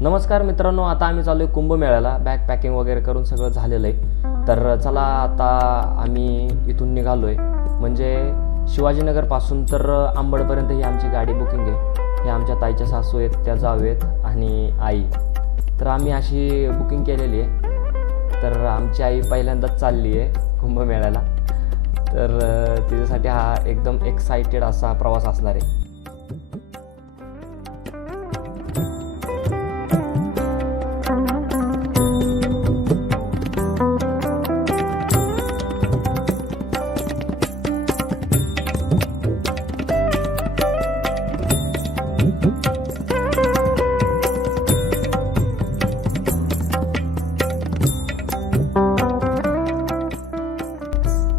नमस्कार मित्रांनो, आता आम्ही चालू आहे कुंभमेळ्याला. बॅग पॅकिंग वगैरे करून सगळं झालेलं आहे. तर चला आता आम्ही इथून निघालो आहे. म्हणजे शिवाजीनगरपासून तर अंबडपर्यंत ही आमची गाडी बुकिंग आहे. हे आमच्या ताईच्या सासू आहेत, त्या जाऊ आहेत आणि आई. तर आम्ही अशी बुकिंग केलेली आहे. तर आमची आई पहिल्यांदाच चालली आहे कुंभमेळ्याला. तर तिच्यासाठी हा एकदम एक्सायटेड असा प्रवास असणार आहे.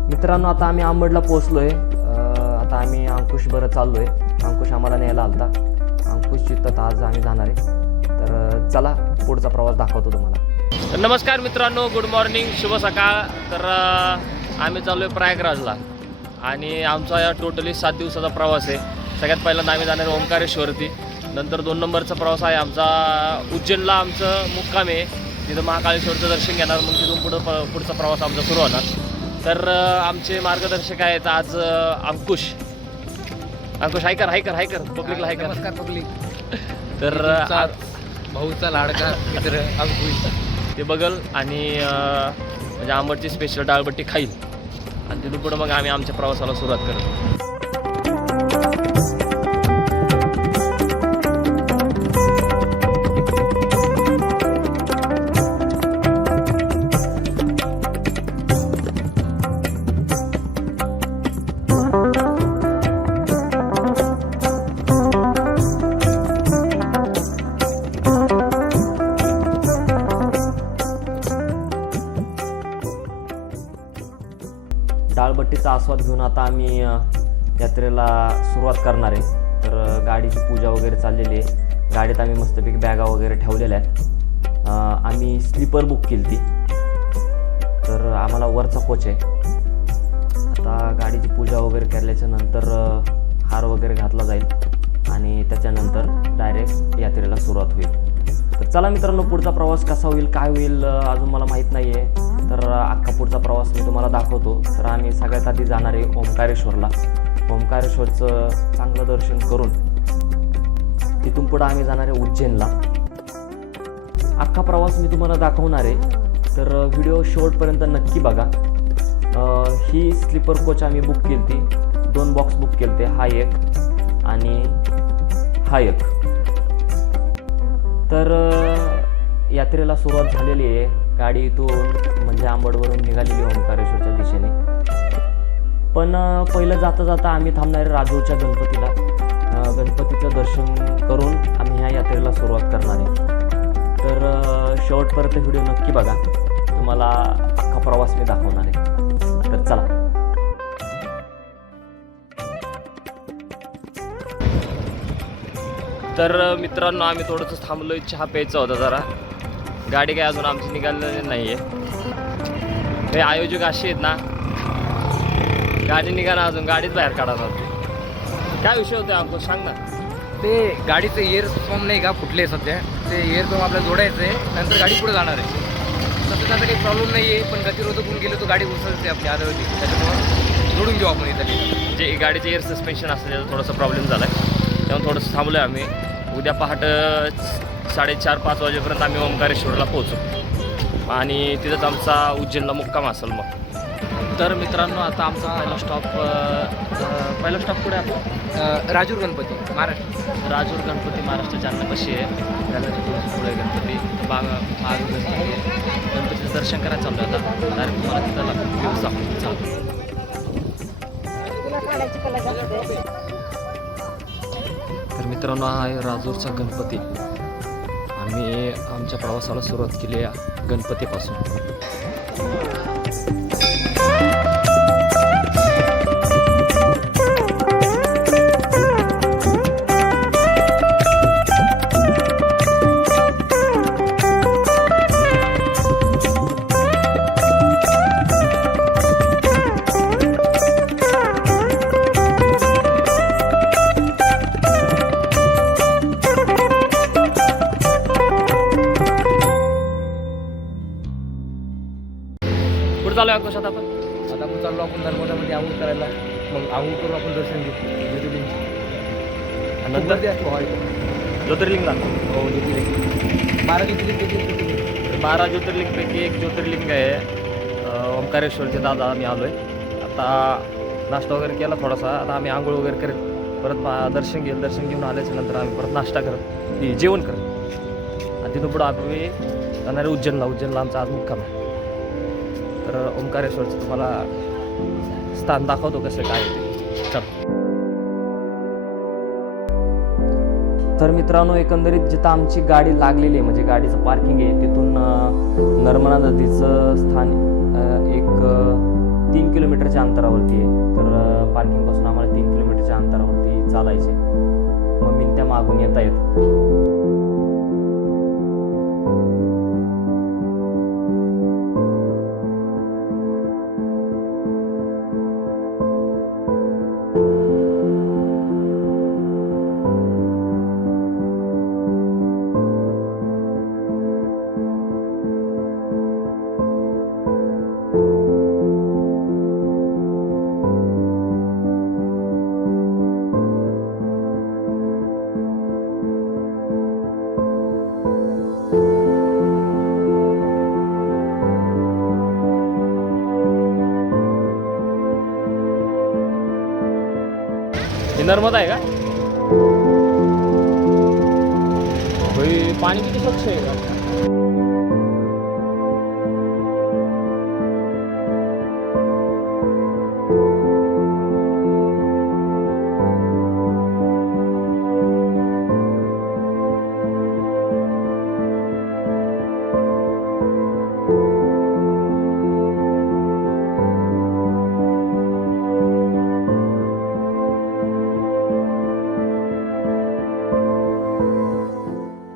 मित्रांनो, आता आम्ही अंबडला पोहोचलो आहे. आता आम्ही अंकुश बरं चाललो आहे. अंकुश आम्हाला न्यायला आलता. अंकुश चित्तात आज आम्ही जाणार आहे. तर चला पुढचा प्रवास दाखवतो तुम्हाला. नमस्कार मित्रांनो, गुड मॉर्निंग, शुभ सकाळ. तर आम्ही चाललो आहे प्रयागराजला आणि आमचा टोटली 7 दिवसाचा प्रवास आहे. सगळ्यात पहिल्यांदा आम्ही जाणार ओंकारेश्वरती. नंतर 2 नंबरचा प्रवास आहे आमचा उज्जैनला. आमचं मुक्काम आहे तिथं, महाकाळेश्वरचं दर्शन घेणार. मग तिथून पुढचा प्रवास आमचा सुरू होणार. तर आमचे मार्गदर्शक आहेत आज अंकुश. हाय कर पब्लिकला हाय कर. नमस्कार पब्लिक. तर भाऊचा लाडका मित्र अंकुश ते बघल आणि म्हणजे आंबटची स्पेशल डाळबट्टी खाईल आणि तिथून पुढं मग आम्ही आमच्या प्रवासाला सुरुवात करतो. डाळबट्टीचा आस्वाद घेऊन आता आम्ही यात्रेला सुरुवात करणार आहे. तर गाडीची पूजा वगैरे चाललेली आहे. गाडीत आम्ही मस्तपैकी बॅगा वगैरे ठेवलेल्या आहेत. आम्ही स्लीपर बुक केली ती. तर आम्हाला वरचा कोच आहे. आता गाडीची पूजा वगैरे केल्याच्या नंतर हार वगैरे घातला जाईल आणि त्याच्यानंतर डायरेक्ट यात्रेला सुरुवात होईल. तर चला मित्रांनो, पुढचा प्रवास कसा होईल, काय होईल अजून मला माहीत नाही आहे. तर अख्खा पुढचा प्रवास मी तुम्हाला दाखवतो. तर आम्ही सगळ्यात आधी जाणार आहे ओंकारेश्वरला. ओंकारेश्वरचं चांगलं दर्शन करून तिथून पुढं आम्ही जाणार आहे उज्जैनला. अख्खा प्रवास मी तुम्हाला दाखवणार आहे. तर व्हिडिओ शेवटपर्यंत नक्की बघा. ही स्लीपर कोच आम्ही बुक केली ती. 2 बॉक्स बुक केले ते, हा एक आणि हा एक. तर यात्रेला सुरुवात झालेली आहे. गाडी इथून म्हणजे अंबडवरून निघालेली ओंकारेश्वरच्या दिशेने. पण पहिलं जाता जाता आम्ही थांबणार आहे राजूरच्या गणपतीला. गणपतीचं दर्शन करून आम्ही ह्या यात्रेला सुरुवात करणार आहे. तर शेवटपर्यंत व्हिडिओ नक्की बघा. तुम्हाला अख्खा प्रवास मी दाखवणार आहे. तर चला. तर मित्रांनो, आम्ही थोडंसं थांबलो आहे. चहा प्यायचा होता जरा. गाडी काय अजून आमची निघालेली नाही आहे. हे आयोजक असे आहेत ना, गाडी निघाला अजून गाडीच बाहेर काढणार. काय विषय होता आमचं सांग ना. ते गाडीचे इयर पंप नाही का फुटले सध्या. ते इयर पंप आपल्याला जोडायचं आहे, नंतर गाडी पुढे जाणार आहे. तसं त्याचा काही प्रॉब्लेम नाही आहे, पण गतिरोधक होऊन गेलो तो गाडी उसळते आपली आदळती. त्याच्यामुळे जोडून घेऊ आपण इथं. जे गाडीचे एअर सस्पेन्शन असतं त्याचा थोडासा प्रॉब्लेम झाला आहे. त्यामुळे थोडंसं थांबलो आहे आम्ही. उद्या पहाटे 4:30-5 वाजेपर्यंत आम्ही ओंकारेश्वरला पोहोचू आणि तिथंच आमचा उज्जैनला मुक्काम असेल. मग तर मित्रांनो, आता आमचा पहिला स्टॉप पुढे आपला राजूर गणपती महाराष्ट्र. राजूर गणपती महाराष्ट्र जालन्यापाशी आहे. त्याला पुढे गणपती गणपतीचं दर्शन करायला चालू आहे. आता डायरेक्ट तुम्हाला तिथं तर मित्रांनो, हा आहे राजूरचा गणपती. आम्ही आमच्या प्रवासाला सुरुवात केली आहे गणपतीपासून. चालू आहे कशात आपण? आता आपण चाललो आपण नर्मदामध्ये आंघोळ करायला. मग आंघोळ करून आपण दर्शन घेऊ ज्योतिर्लिंग. नंतर गर्दी असतो ज्योतिर्लिंगला. हो ज्योतिर्लिंग 12 ज्योतिर्लिंग 12 ज्योतिर्लिंगपैकी एक ज्योतिर्लिंग आहे ओंकारेश्वरचे. दादा आम्ही आलो आहे. आता नाश्ता वगैरे केला थोडासा. आता आम्ही आंघोळ वगैरे करेल, परत दर्शन घेईल. दर्शन घेऊन आल्याच्या नंतर आम्ही परत नाश्ता करत जेवण करत आणि तिथून पुढं आम्ही जाणार आहे उज्जैनला आमचा आज मुक्काम आहे. तर ओंकारेश्वरचं तुम्हाला स्थान दाखवतो कसं काय ते. चल. तर मित्रांनो, एकंदरीत जिथं आमची गाडी लागलेली आहे म्हणजे गाडीचं पार्किंग आहे तिथून नर्मदा नदीचं स्थान एक 3 किलोमीटरच्या अंतरावरती आहे. तर पार्किंगपासून आम्हाला 3 किलोमीटरच्या अंतरावरती चालायचे. मम्मी त्या मागून येत आहेत. हे नर्मदा आहे का? पाणी किती स्वच्छ आहे का?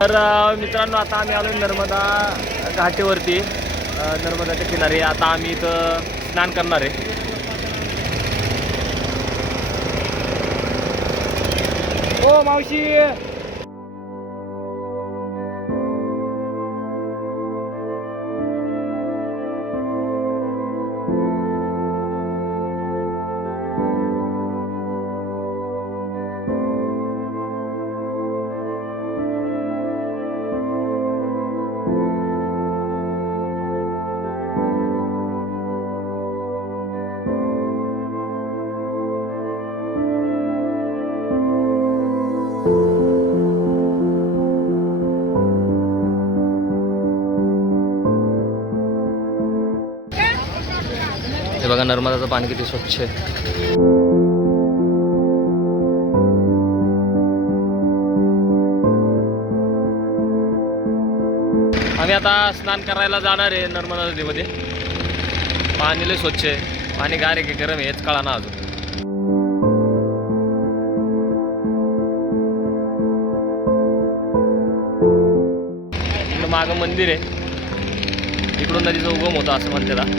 तर मित्रांनो, आता आम्ही आलो नर्मदा घाटीवरती, नर्मदाच्या किनारी. आता आम्ही इथं स्नान करणार आहे. ओ मावशी, हे बघा नर्मदाचं पाणी किती स्वच्छ आहे. आम्ही आता स्नान करायला जाणार आहे नर्मदा नदीमध्ये. पाणी लय स्वच्छ आहे. पाणी गार आहे की गरम आहे हेच कळा ना अजून. इकडं मागं मंदिर आहे. इकडून नदीचा उगम होता असं म्हणते ना.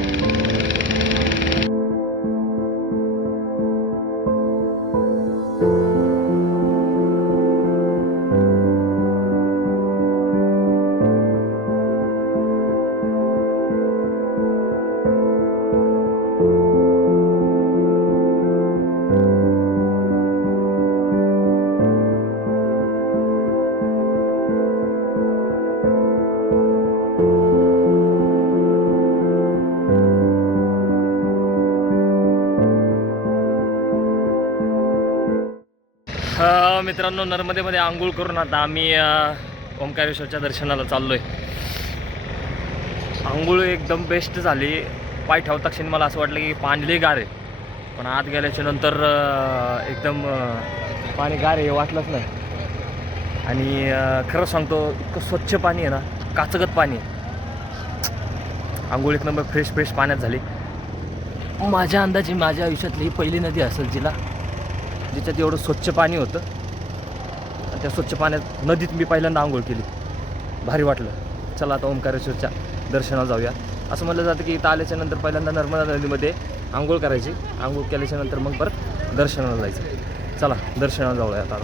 मित्रांनो, नर्मदेमध्ये आंघोळ करून आता आम्ही ओंकारेश्वरच्या दर्शनाला चाललोय. आंघोळ एकदम बेस्ट झाली. पाय ठेवता क्षणी मला असं वाटलं की पाणी लय गार आहे, पण आत गेल्याच्या नंतर एकदम पाणी गार आहे वाटलंच नाही. आणि खरं सांगतो, इतकं स्वच्छ पाणी आहे ना, काचगत पाणी आहे. आंघोळ एक नंबर फ्रेश पाण्यात झाली. माझ्या अंदाजे माझ्या आयुष्यातली पहिली नदी असेल जिला जिच्यात एवढं स्वच्छ पाणी होतं. त्या स्वच्छ पाण्यात नदीत मी पहिल्यांदा आंघोळ केली. भारी वाटलं. चला आता ओंकारेश्वरच्या दर्शनाला जाऊया. असं म्हटलं जातं की इथं आल्याच्या नंतर पहिल्यांदा नर्मदा नदीमध्ये आंघोळ करायची. आंघोळ केल्याच्या नंतर मग परत दर्शनाला जायचं. चला दर्शनाला जाऊया आता.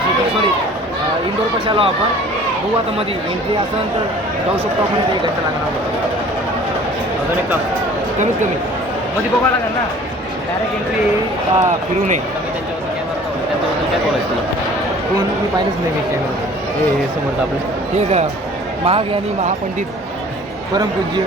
पाशी सॉरी इंदोर पाशी आलो आपण. बघू आता मध्ये एंट्री असेल तर जाऊ शकतो आपण. काही घंटा लागणार अजून एक तास कमीत कमी मध्ये बघायला लागेल ना. डायरेक्ट एंट्री फिरू नये. त्यांच्याबद्दल काय बोलायचं तुला? कोण मी पाहिलंच नाही मी कॅमेरा. हे समोर आपलं हे का महाज्ञानी महापंडित परमपूज्य.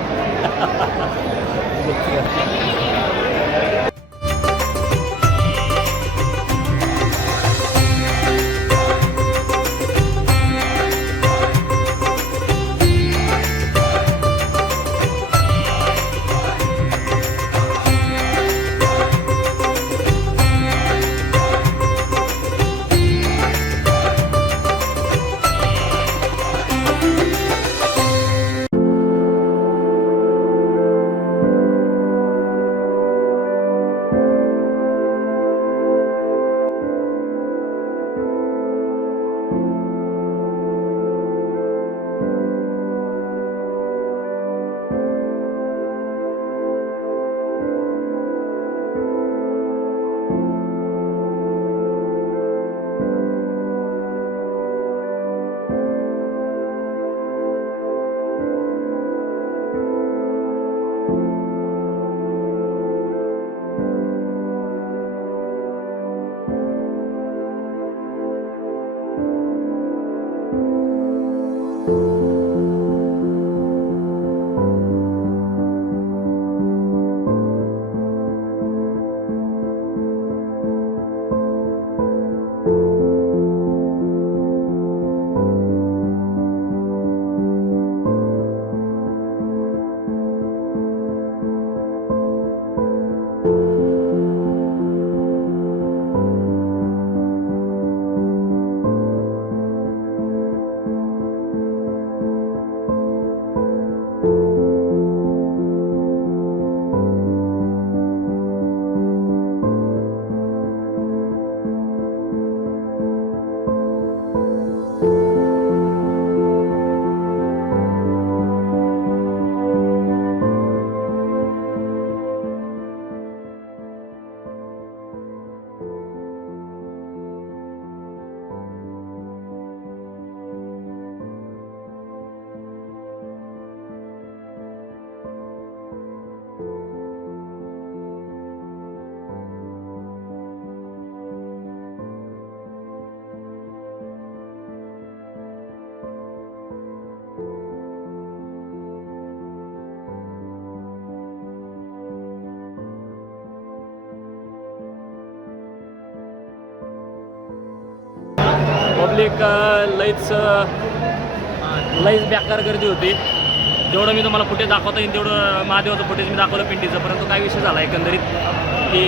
पब्लिक लईच बेकार गर्दी होती. जेवढं मी तुम्हाला फुटेज दाखवता येईल तेवढं महादेवाचं फुटेज मी दाखवलं पिंडीचं. परंतु काय विषय झाला एकंदरीत की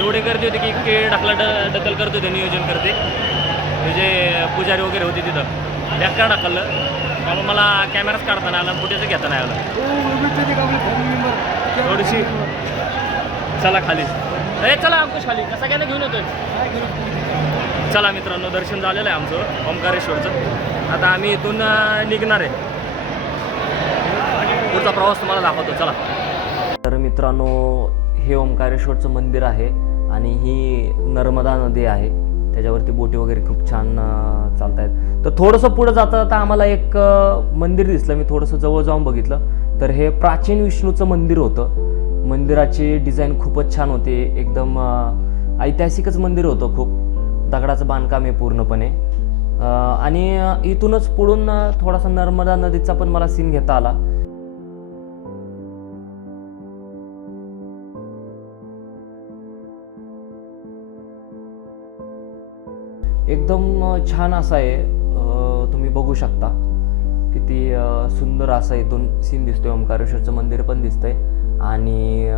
एवढी गर्दी होती की इतके ढकल करत होते नियोजन करते. म्हणजे पुजारी वगैरे होते तिथं बेकार ढकललं. त्यामुळे मला कॅमेराच काढता नाही आला, फुटेज घेता नाही आलं. थोडीशी चला खाली. चला अंकुश खाली कसा काय घेऊन येतोय. चला मित्रांनो, दर्शन झालेलं आहे आमचं ओंकारेश्वरचं. आता आम्ही इथून निघणार आहे. पुढचा प्रवास तुम्हाला दाखवतो चला. तर मित्रांनो, हे ओंकारेश्वरचं मंदिर आहे आणि ही नर्मदा नदी आहे. त्याच्यावरती बोटी वगैरे खूप छान चालत आहेत. तर थोडंसं पुढं जाता जाता आम्हाला एक मंदिर दिसलं. मी थोडंसं जवळ जाऊन बघितलं तर हे प्राचीन विष्णूचं मंदिर होतं. मंदिराची डिझाईन खूपच छान होती. एकदम ऐतिहासिकच मंदिर होतं. खूप दगडाचं बांधकाम आहे पूर्णपणे. आणि इथूनच पुढून थोडासा नर्मदा नदीचा पण मला सीन घेता आला. एकदम छान असा आहे. तुम्ही बघू शकता किती सुंदर असा इथून सीन दिसतोय. ओंकारेश्वरचं मंदिर पण दिसतंय आणि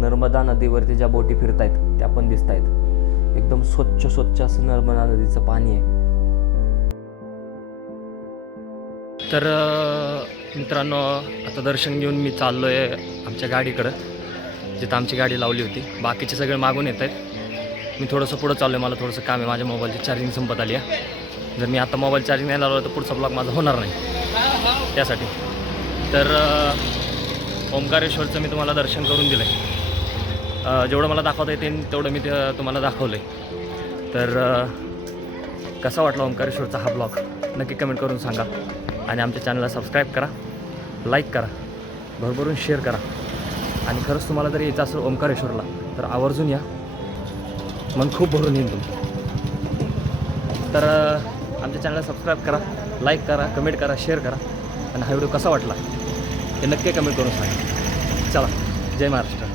नर्मदा नदीवरती ज्या बोटी फिरतायत त्या पण दिसत आहेत. एकदम स्वच्छ असं नर्मदा नदीचं पाणी आहे. तर मित्रांनो, आता दर्शन घेऊन मी चाललो आहे आमच्या गाडीकडं, जिथं आमची गाडी लावली होती. बाकीचे सगळे मागून येत आहेत. मी थोडंसं पुढं चाललो आहे. मला थोडंसं काम आहे. माझ्या मोबाईलची चार्जिंग संपत आली आहे. जर मी आता मोबाईल चार्जिंग नाही लावलं तर पुढचा ब्लॉग माझा होणार नाही. त्यासाठी तर ओंकारेश्वरचं मी तुम्हाला दर्शन करून दिलं आहे. जेवढं मला दाखवता येते तेवढं मी तुम्हाला दाखवलं आहे. तर कसा वाटला ओंकारेश्वरचा हा ब्लॉग नक्की कमेंट करून सांगा. आणि आमच्या चॅनलला सबस्क्राईब करा, लाईक करा, भरभरून शेअर करा. आणि खरंच तुम्हाला जर यायचं असेल ओंकारेश्वरला तर आवर्जून या, मन खूप भरून येईल तुम्ही. तर आमच्या चॅनलला सबस्क्राईब करा, लाईक करा, कमेंट करा, शेअर करा. आणि हा व्हिडिओ कसा वाटला हे नक्की कमेंट करून सांगा. चला, जय महाराष्ट्र.